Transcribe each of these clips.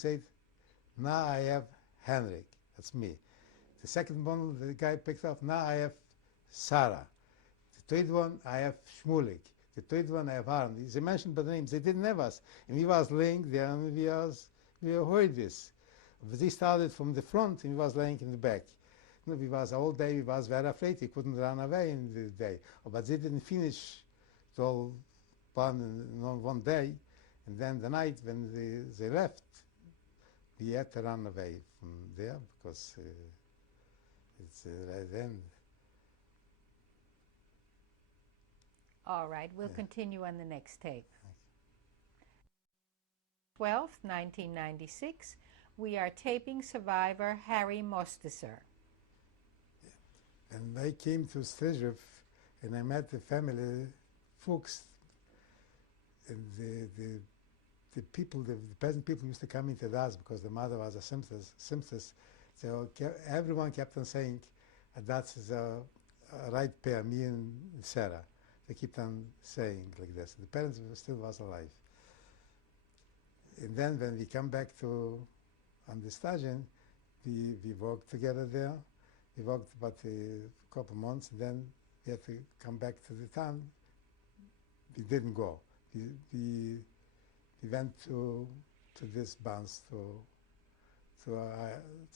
said, now I have Henrik, that's me. The second one the guy picked up, now I have Sara. The third one I have Shmulik. The third one I have Aaron. They mentioned by the names, they didn't have us. And we was laying there and we heard this. But they started from the front and we was laying in the back. You know, we was all day, we was very afraid, we couldn't run away in the day. But they didn't finish the whole one day. And then the night when they left, we had to run away from there because it's right then. All right, we'll Yeah. continue on the next tape. 12th, 1996, we are taping survivor Harry Mostysser. And I came to Strizhev and I met the family, Fuchs, and the people, the peasant people used to come into the house because the mother was a seamstress. So everyone kept on saying, that's a right pair, me and Sara. They kept on saying like this. The parents still was alive. And then when we come back to on the station, we worked together there. We worked about a couple months, and then we had to come back to the town. We didn't go. We went to this bounce to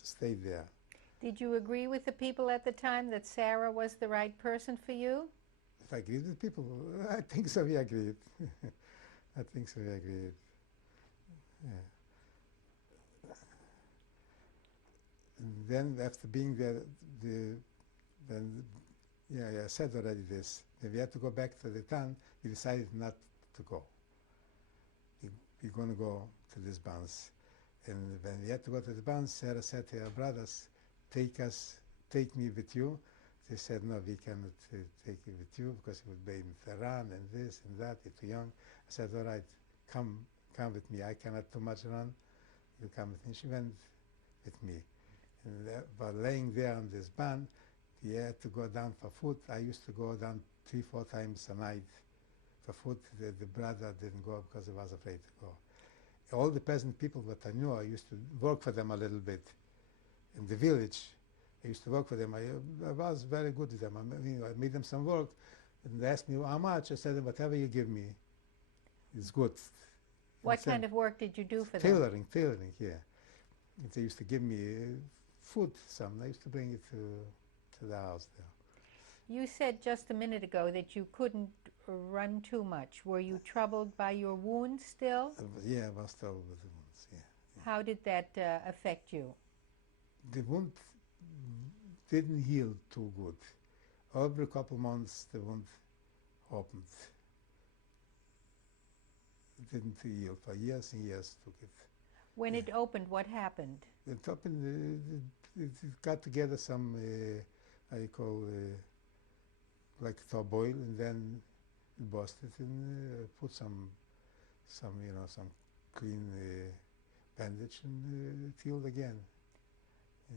stay there. Did you agree with the people at the time that Sara was the right person for you? If I agreed with people, I think so. We agreed. I think so. We agreed. Yeah. And then after being there, I said already this. When we had to go back to the town, we decided not to go. We're going to go to this bounce. And when we had to go to the bounce, Sara said to her brothers, take me with you. They said, no, we cannot take you with you because it would be in Tehran and this and that, you're too young. I said, all right, come with me. I cannot too much run. You come with me. She went with me. And by laying there on this barn, we had to go down for food. I used to go down 3-4 times a night for food. The brother didn't go because he was afraid to go. All the peasant people that I knew, I used to work for them a little bit in the village. I used to work for them. I was very good with them. I made them some work, and they asked me how much. I said, whatever you give me is good. What kind of work did you do for them? Tailoring, yeah. And they used to give me food, some. I used to bring it to the house there. You said just a minute ago that you couldn't run too much. Were you troubled by your wounds still? Yeah, I was troubled with the wounds, yeah. How did that affect you? The wound didn't heal too good. Every couple months the wound opened. It didn't heal for years and years took it. When it opened, what happened? It opened, it got together some, I call, like turmoil, and then it busted and put some clean bandage and it healed again. Yeah.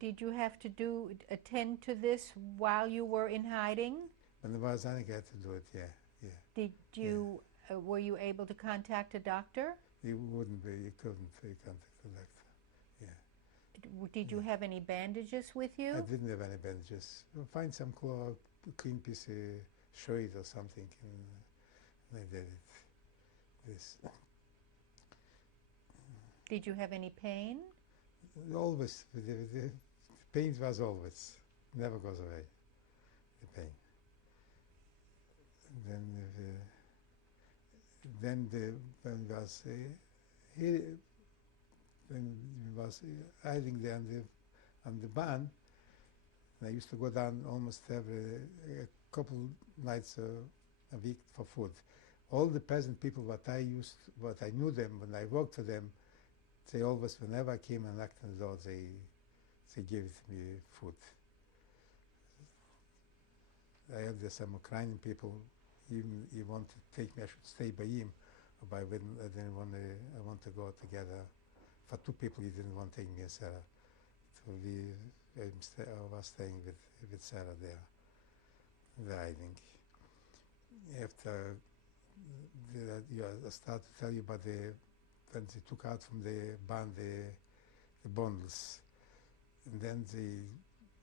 Did you have to attend to this while you were in hiding? When I was young, I had to do it, yeah. Did you, were you able to contact a doctor? You wouldn't be, you couldn't contact the doctor, yeah. Did you have any bandages with you? I didn't have any bandages. Find some clean piece of shirt or something, and I did it. This. Did you have any pain? Always, the pain was always, never goes away, the pain. Then when we was hiding there on the barn, I used to go down almost every couple nights a week for food. All the peasant people, what I knew them when I worked for them, they always, whenever I came and knocked on the door, they gave me food. I have there some Ukrainian people. Even he wanted to take me, I should stay by him, but I didn't want to. I want to go together. For 2 people, he didn't want to take me and Sara. So I was staying with Sara there, hiding. After I start to tell you about the when they took out from the barn the bundles, and then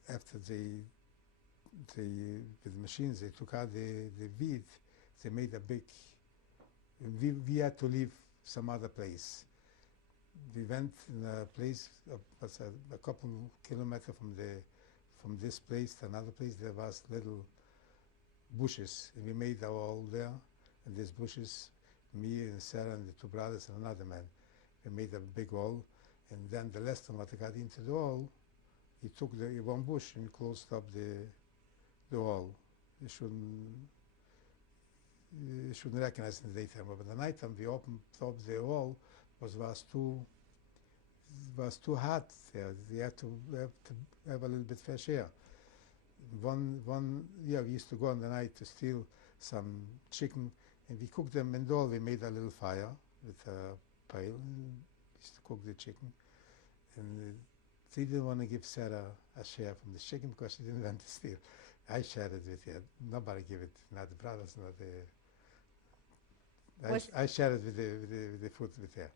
after with the machines they took out the wheat, they made a big. We had to leave some other place. We went in a place was a couple kilometers from this place to another place. There was little bushes, and we made our hole there. And these bushes, me and Sara and the two brothers and another man, we made a big hole. And then the last time I got into the hole, he took the one bush and closed up the hole. You shouldn't recognize in the daytime, but in the nighttime we opened up the hole. Was too hot there. We had to have a little bit fresh air. One year we used to go in the night to steal some chicken, and we cooked them indoors. We made a little fire with a pail and used to cook the chicken. And they didn't want to give Sara a share from the chicken because she didn't want to steal. I shared it with her. Nobody gave it, not the brothers, not the. I shared it with the food with her.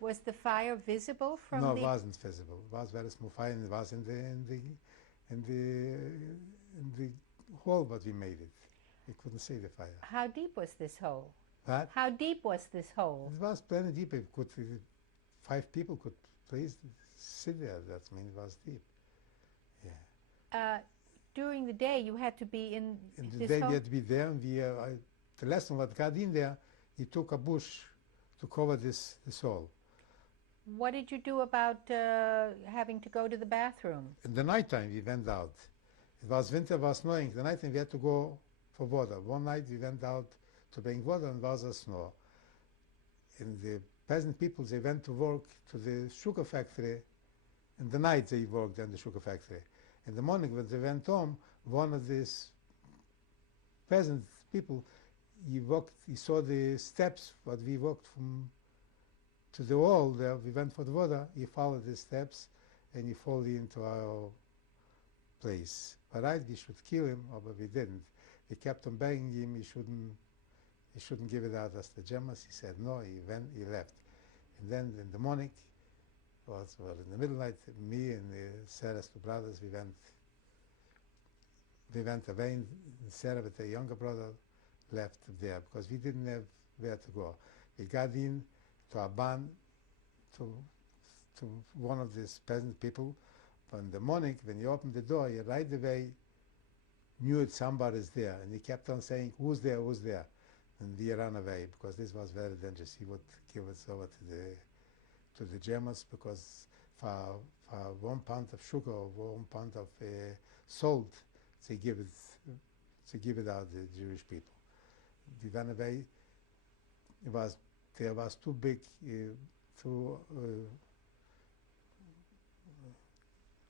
Was the fire visible from no, the... it wasn't visible. It was very small fire, and it was in the hole, but we made it. We couldn't see the fire. How deep was this hole? What? How deep was this hole? It was plenty deep. It could, 5 people could please sit there. That means it was deep. Yeah. During the day, you had to be in And this the day hole? we had to be there, and the last one that got in there, he took a bush to cover this hole. What did you do about having to go to the bathroom? In the nighttime, we went out. It was winter, was snowing. The nighttime, we had to go for water. One night, we went out to bring water, and it was a snow. And the peasant people, they went to work to the sugar factory. In the night, they worked in the sugar factory. In the morning, when they went home, one of these peasant people, he saw the steps, but we walked from to the wall there. We went for the water. He followed the steps, and he fell into our place. But right, we should kill him, but we didn't. We kept on begging him. He shouldn't give it out as the gemmas. He said no. He left. And then in the morning, in the middle of the night, me and Sara's two brothers, we went away. And Sara with the younger brother left there because we didn't have where to go. We got in to a barn, to one of these peasant people. But in the morning, when he opened the door, he right away knew that somebody's there, and he kept on saying, "Who's there? Who's there?" And we ran away because this was very dangerous. He would give us over to the Germans because for 1 pound of sugar or 1 pound of salt, they give it out to the Jewish people. We ran away. There was too big,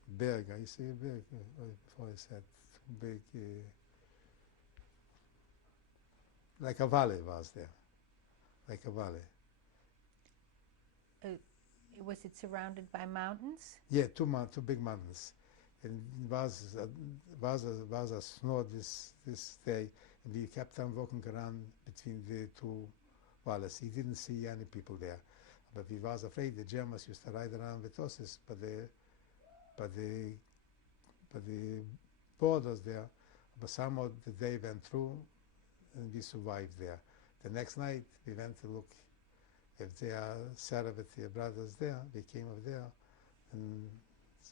berg. I say berg before I said too big. Like a valley was there, like a valley. Was it surrounded by mountains? Yeah, two big mountains, and it was a snow this day, and we kept on walking around between the two valleys. He didn't see any people there, but we was afraid the Germans used to ride around with horses, but the borders there. But somehow the day went through, and we survived there. The next night we went to look if there are Sara with their brothers there. We came up there, and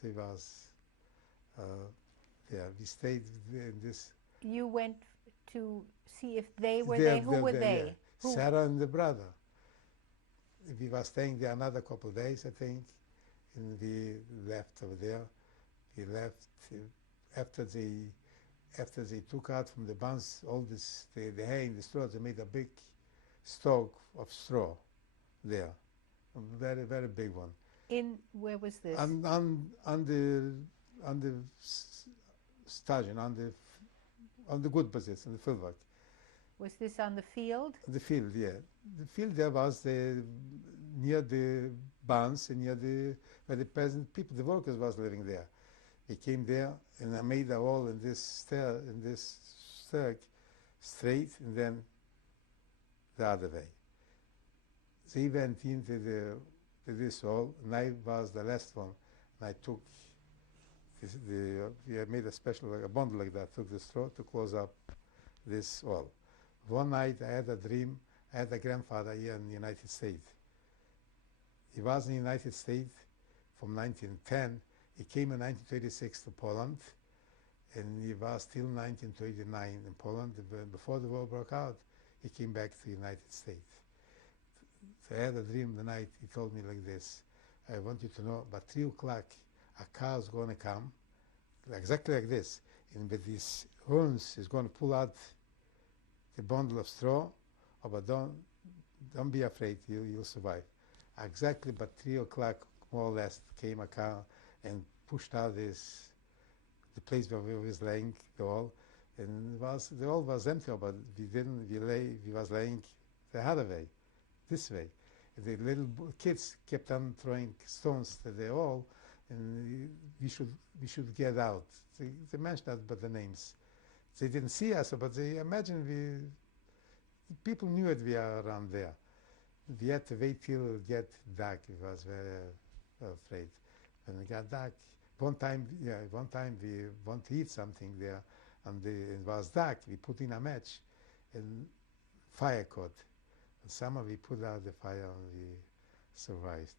they was there. We stayed in this. You went to see if they were there. Who were they? Yeah. Who? Sara and the brother. We were staying there another couple of days, I think, and we left over there. We left after they took out from the barns all this the hay in the straw. They made a big stock of straw there, a very, very big one. Where was this? On the station, on the good position, on the field work. Was this on the field? The field, yeah. The field there was near the barns and where the peasant people, the workers, was living there. We came there, and I made a hole in this stack straight, and then the other way. They went into to this hall, and I was the last one. And I took we made a special, like a bundle like that, took the straw to close up this wall. One night I had a dream. I had a grandfather here in the United States. He was in the United States from 1910. He came in 1936 to Poland, and he was till 1939 in Poland. Before the war broke out, he came back to the United States. So I had a dream the night. He told me like this: I want you to know, by 3 o'clock, a car is going to come, exactly like this, and with these horns, is going to pull out the bundle of straw. Oh, but don't be afraid, you'll survive. Exactly, but 3 o'clock, more or less, came a car and pushed out the place where we was laying, the wall, and the wall was empty, but we was laying the other way, this way. The little kids kept on throwing stones to the wall, and we should get out. They mentioned that by the names. They didn't see us, but they imagined people knew that we are around there. We had to wait till it get dark. We was very afraid. When it got dark, one time we want to eat something there, and it was dark. We put in a match, and fire caught. And somehow we put out the fire, and we survived.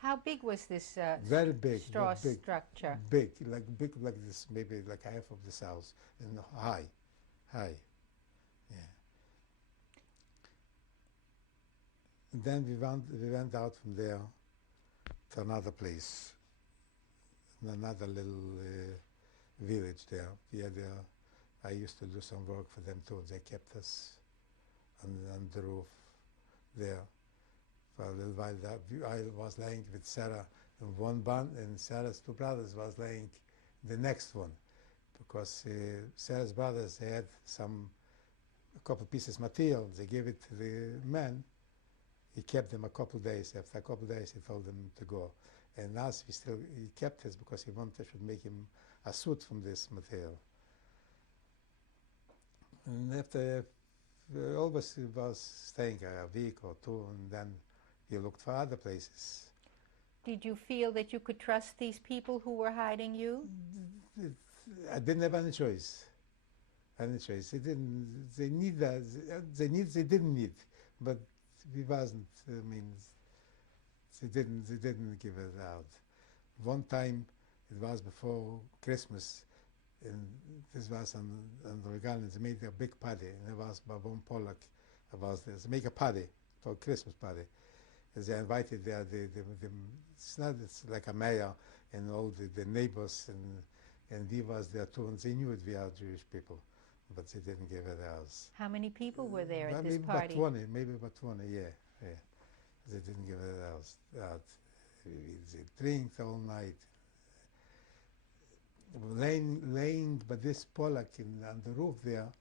How big was this Very big, straw big, structure? big like this, maybe like half of this house, and high. Yeah. And then we went out from there to another place, another little village there. I used to do some work for them too. They kept us on the roof there for a little while. I was laying with Sara in one barn, and Sarah's two brothers was laying the next one, because Sarah's brothers, they had a couple pieces material. They gave it to the man. He kept them a couple days. After a couple days, he told them to go. And us, he kept us because he wanted to make him a suit from this material. And after, always was staying a week or two, and then we looked for other places. Did you feel that you could trust these people who were hiding you? I didn't have any choice. They didn't. They need that. They didn't need, but we wasn't. I mean, they didn't give it out. One time, it was before Christmas, and this was on the Regalians. They made a big party, and it was by one Polak. They make a party for Christmas party. And they invited there it's like a mayor and all the neighbors, and we was there too, and they knew it we are Jewish people, but they didn't give it us. How many people were there at this maybe party? Maybe about 20, yeah. They didn't give it out. They drink all night. Laying by this Polak on the roof there,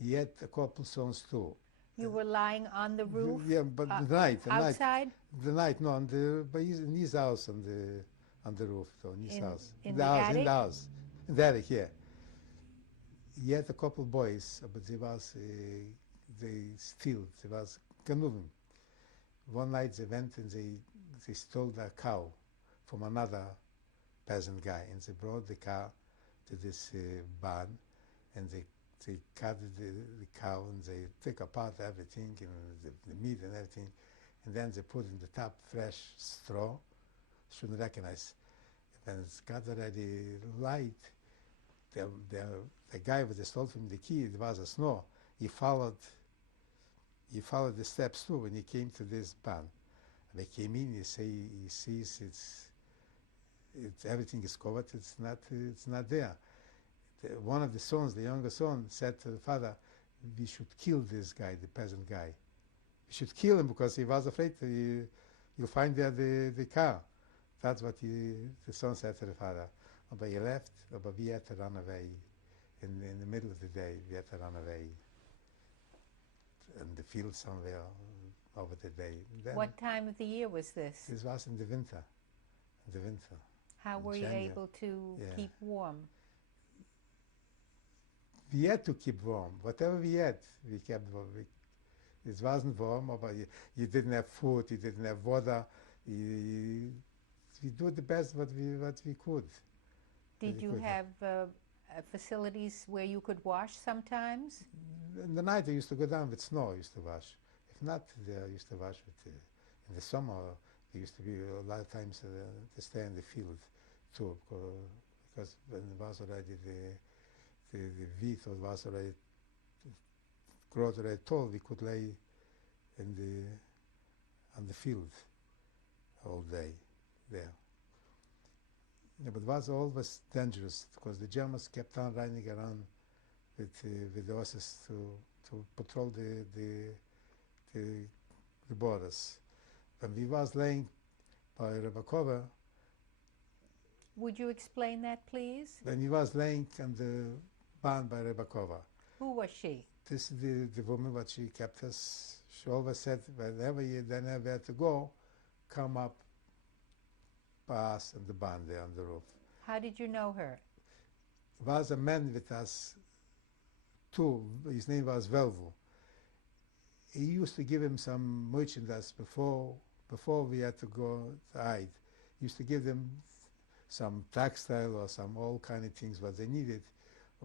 he had a couple sons too. You were lying on the roof? Yeah, but the night. Outside? The night, no, in his house on the roof, so in his house. In the attic? In the house. In the attic, yeah. He had a couple boys, but they was canoeing. One night they went and they stole a cow from another peasant guy, and they brought the cow to this barn, and they cut the cow, and they took apart everything, and the meat and everything, and then they put in the top fresh straw. Shouldn't recognize. When it's got already light, the guy with the stole from the key, it was a snow. He followed the steps too when he came to this barn. And they came in. He sees everything is covered. It's not there. One of the sons, the younger son, said to the father, "We should kill this guy, the peasant guy. We should kill him because he was afraid you'll find there the car." That's what the son said to the father. But he left, but we had to run away. In the middle of the day, we had to run away in the field somewhere over the day. Then What time of the year was this? this was in the winter. How were you January. able to Yeah. keep warm? We had to keep warm. Whatever we had, we kept warm. It wasn't warm, but you didn't have food, you didn't have water. We do the best what we could. Did you have facilities where you could wash sometimes? In the night, I used to go down with snow. I used to wash. If not, I used to wash with. In the summer, there used to be a lot of times to stay in the field too, because when it was already the wheat was already growth already tall, we could lay on the field all day there. Yeah, but it was always dangerous because the Germans kept on riding around with the horses to patrol the borders. When we was laying by Rebakova, Would you explain that, please? when we was laying on the barn by Rebakova, Who was she? this is the woman what she kept us. She always said, whenever you don't have where to go, come up by us on the barn there on the roof. How did you know her? Was a man with us too. His name was Velvo. He used to give him some merchandise before we had to go to hide. He used to give them some textile or some all kind of things what they needed,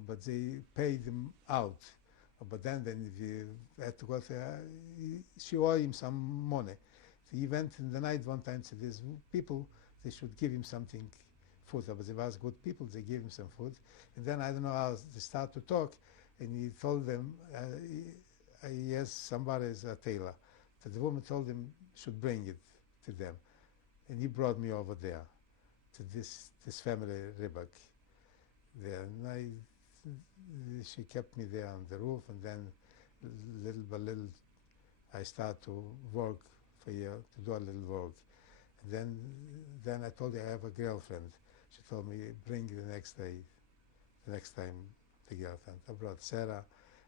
but they paid them out. But then when we had to go there, she owed him some money. So he went in the night one time to these people, they should give him something, food. But they was good people, they gave him some food. And then I don't know how they start to talk, and he told them, yes, somebody is a tailor. So the woman told him should bring it to them. And he brought me over there to this family, Rybak. There. And she kept me there on the roof, and then little by little I start to work for her, to do a little work. And then I told her I have a girlfriend. She told me, bring the next day, the next time the girlfriend. I brought Sara.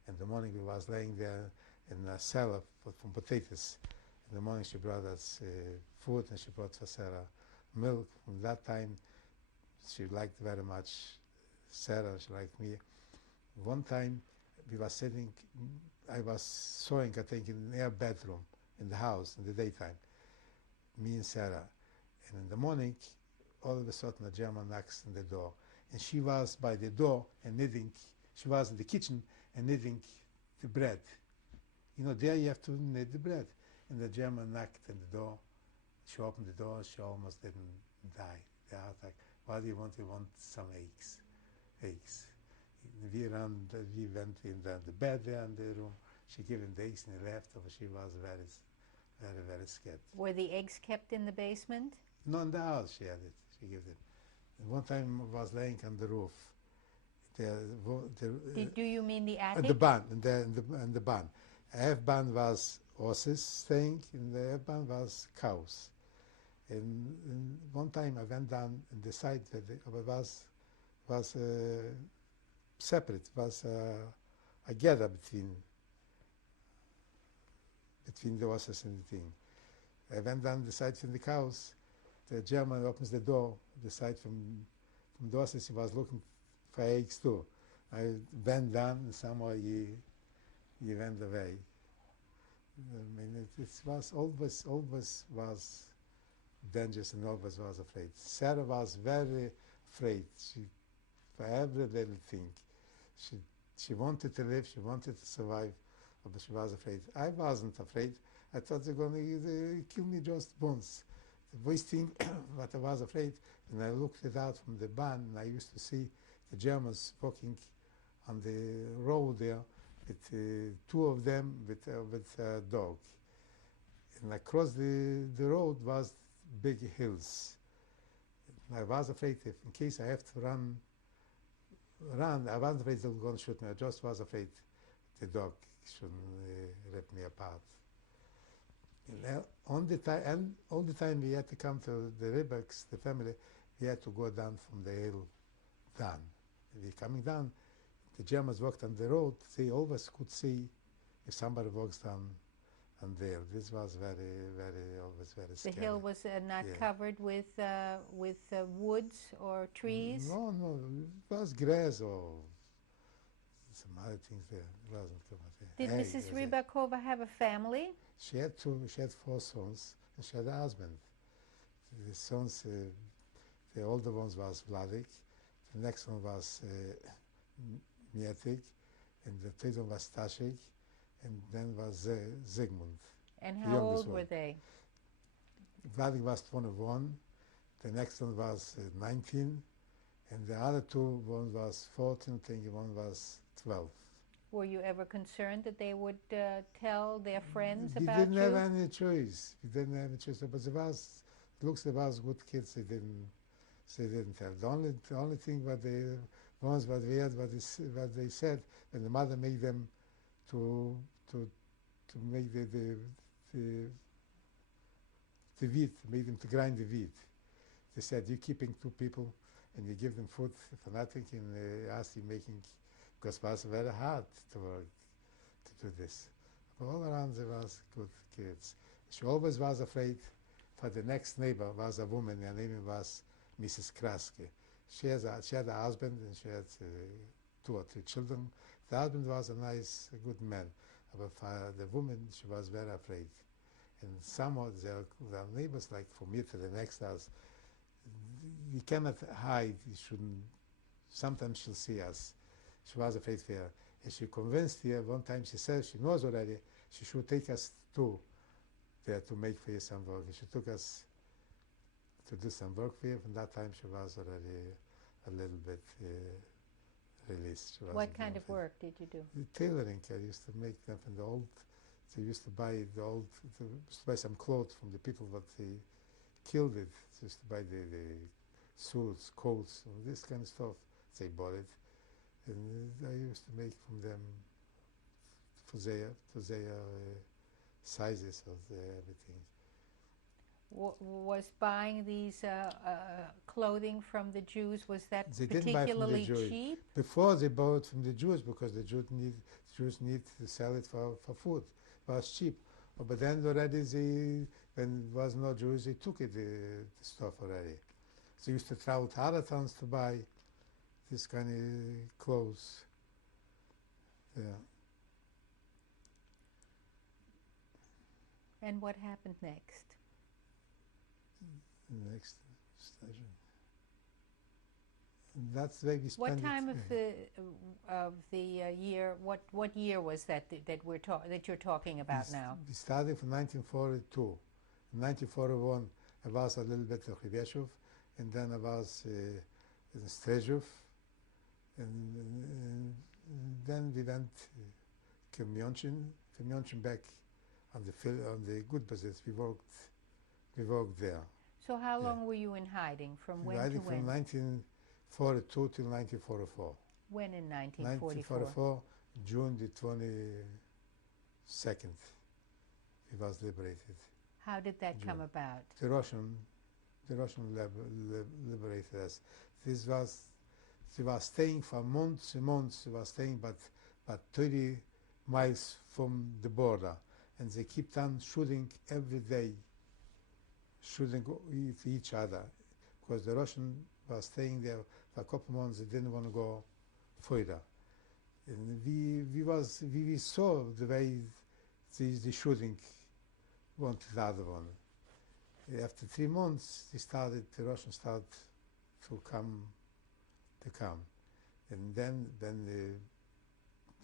In the morning we was laying there in a cellar from potatoes. In the morning she brought us food, and she brought for Sara milk. From that time she liked very much Sara, she liked me. One time we was sitting, I was sewing, I think, in her bedroom in the house in the daytime, me and Sara. And in the morning, all of a sudden a German knocks on the door. And she was by the door and kneading, she was in the kitchen and kneading the bread. You know, there you have to knead the bread. And the German knocked on the door. She opened the door, she almost didn't die. The heart attack. What do you want? You want some eggs. Eggs. We went in the bed there in the room. She gave him the eggs and he left, but she was very, very, very scared. Were the eggs kept in the basement? No, in the house she had it. She gave it. And one time I was laying on the roof. Do you mean the attic? The barn, in the barn. Half barn was horses staying, and the half barn was cows. And one time I went down and the side that was separate, was a gather between the horses and the thing. I went down the side from the cows. The German opens the door, the side from the horses. He was looking for eggs too. I went down and somehow he went away. I mean, it was always was dangerous and always was afraid. Sara was very afraid. For every little thing. She wanted to live, she wanted to survive, but she was afraid. I wasn't afraid. I thought they were going to kill me just once. The worst thing, what I was afraid, when I looked it out from the barn, and I used to see the Germans walking on the road there with two of them with a dog. And across the road was big hills. And I was afraid if in case I have to run, I wasn't afraid they were going to shoot me. I just was afraid the dog shouldn't rip me apart. And all the time we had to come to the Rybaks, the family, we had to go down from the hill down. We coming down, the Germans walked on the road, they always could see if somebody walks down on there. This was always very scary. The hill was not covered with woods or trees? No, it was grass or some some other things there. It wasn't too much. Did Hey, Mrs. was it. Rybakova have a family? She had four sons, and she had a husband. The sons, the older ones was Vladek, the next one was Mietek, and the third one was Stashek, and then was Zygmunt. And The how youngest old were one. they? Vladek was 21, the next one was 19, and the other two, one was 14, I think one was 12. Were you ever concerned that they would tell their friends We about didn't have you? any choice. We didn't have any choice. But looks like was good kids. They didn't have. The only thing what they ones what we had what they said, and the mother made them to make the wheat, made them to grind the wheat. They said you're keeping two people, and you give them food for nothing, and us you making, because it was very hard to work to do this. But all around there was good kids. She always was afraid for the next neighbor was a woman, her name was Mrs. Kraske. She had a husband and she had 2 or 3 children. The husband was a nice, good man, but for the woman she was very afraid. And some of the neighbors, like from here to the next house, you cannot hide. You shouldn't. Sometimes she'll see us. She was afraid for her. And she convinced her, one time she said she knows already, she should take us too there to make for you some work. And she took us to do some work for her. From that time she was already a little bit released. What kind of work did you do? The tailoring. I used to make them from the old. They used to buy some clothes from the people that they killed it. They used to buy the suits, coats, this kind of stuff. They bought it. And I used to make from them for their sizes of everything. Was buying these clothing from the Jews, was that They didn't buy from the particularly Jews. cheap? Before they bought from the Jews because the Jews need to sell it for food. It was cheap. But then already when there was no Jews, they took it, the stuff already. They used to travel to other towns to buy this kind of clothes. Yeah. And what happened next? Next station. And that's where we spent. What time of the year? What year was that that you're talking about now? We started from 1942. In 1941, I was a little bit of Riveshov, and then I was in Strezhov, and then we went to Myonchin. From Myonchin back on the good business. We worked there. So how long were you in hiding? From when to Hiding when? from 1942 till 1944. When in 1944? 1944, June the 22nd, we was liberated. How did that come June. about? The Russian liberated us. They was staying for months and months. They was staying, but 30 miles from the border, and they kept on shooting every day, shooting each other, because the Russian was staying there for a couple of months. They didn't want to go further, and we saw the way the shooting one to the other one. After 3 months, the Russians started to come, and then when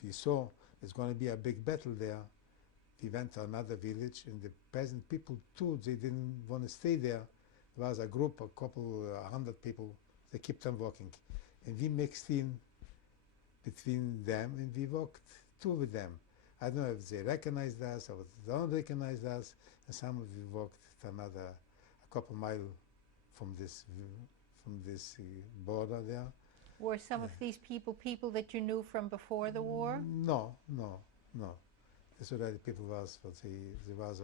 we saw there's going to be a big battle there, we went to another village, and the peasant people too, they didn't want to stay there. There was a group, a couple, 100 people, they kept on walking. And we mixed in between them, and we walked too with them. I don't know if they recognized us or they don't recognize us, and some of we walked a couple miles from this border there. Were some of these people that you knew from before the war? No. This already people but they was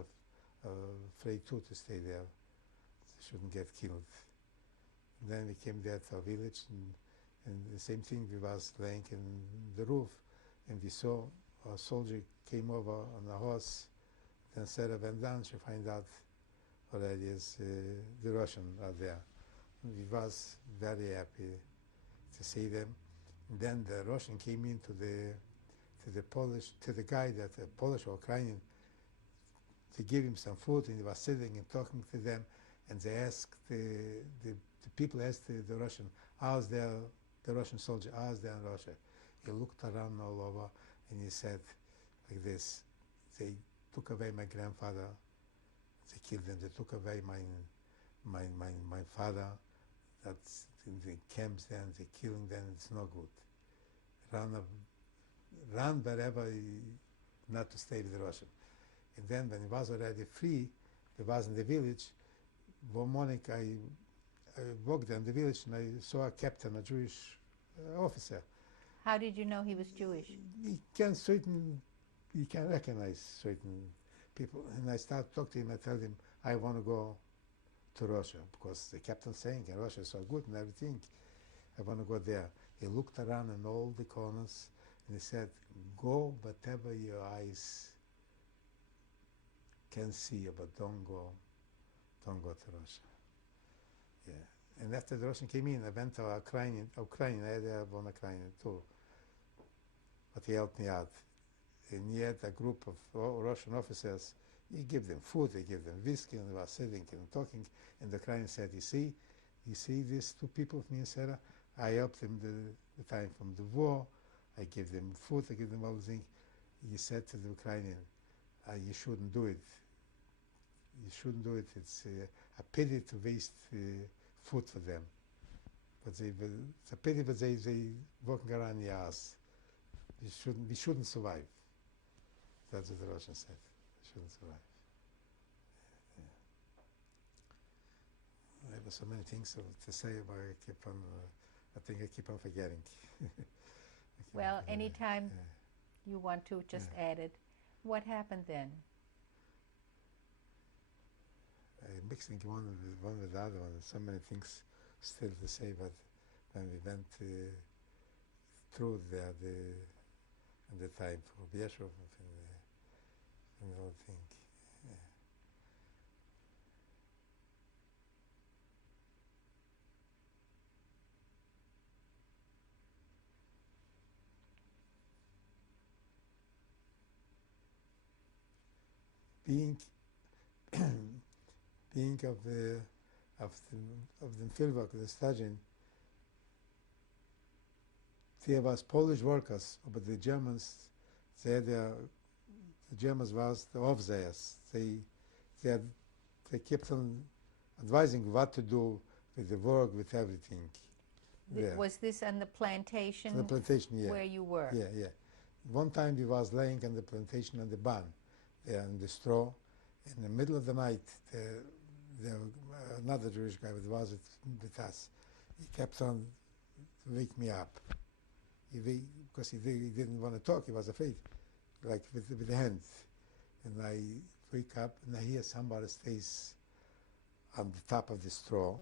afraid too to stay there. They shouldn't get killed. And then we came there to a village, and the same thing, we was laying in the roof, and we saw a soldier came over on a horse. Then Sara went down, she find out already is the Russian are there. We was very happy to see them. And then the Russian came into to the guy that Polish or Ukrainian, to give him some food, and he was sitting and talking to them, and they asked the people asked the Russian, how's the Russian soldier, how's there in Russia? He looked around all over, and he said like this: they took away my grandfather, they killed him, they took away my father, that's in the camps then, they killing them, it's no good. Run wherever, not to stay with the Russian. And then when he was already free, he was in the village. One morning I walked in the village and I saw a captain, a Jewish officer. How did you know he was Jewish? He can recognize certain people. And I started talking to him, I told him, I want to go to Russia, because the captain saying Russia is so good and everything. I want to go there. He looked around in all the corners and he said, go whatever your eyes can see, but don't go to Russia. Yeah. And after the Russian came in, I went to Ukraine. I had one Ukrainian too. But he helped me out. And he had a group of Russian officers. He gave them food, he gave them whiskey, and they were sitting and talking. And the Ukrainian said, you see these two people, me and Sara? I helped them the time from the war. I gave them food, I gave them all the things. He said to the Ukrainian, you shouldn't do it. You shouldn't do it. It's a pity to waste food for them. But it's a pity, but they walking around the ass. We shouldn't survive. That's what the Russians said. We shouldn't survive. Yeah. There were so many things to say, but I think I keep on forgetting. Well, anytime you want to, just add it. What happened then? Mixing one with the other one. So many things still to say, but when we went through there, the time for Yeshua and the whole thing. Being of the fieldwork, the staging, there was Polish workers, but the Germans, the Germans was the officers. They kept on advising what to do with the work, with everything. Was this on the plantation? On the plantation, yeah. Where you were? Yeah, yeah. One time we was laying on the plantation on the barn, there on the straw. In the middle of the night, another Jewish guy was with us. He kept on to wake me up. Because he didn't want to talk, he was afraid, like with the hands. And I wake up and I hear somebody stays on the top of the straw.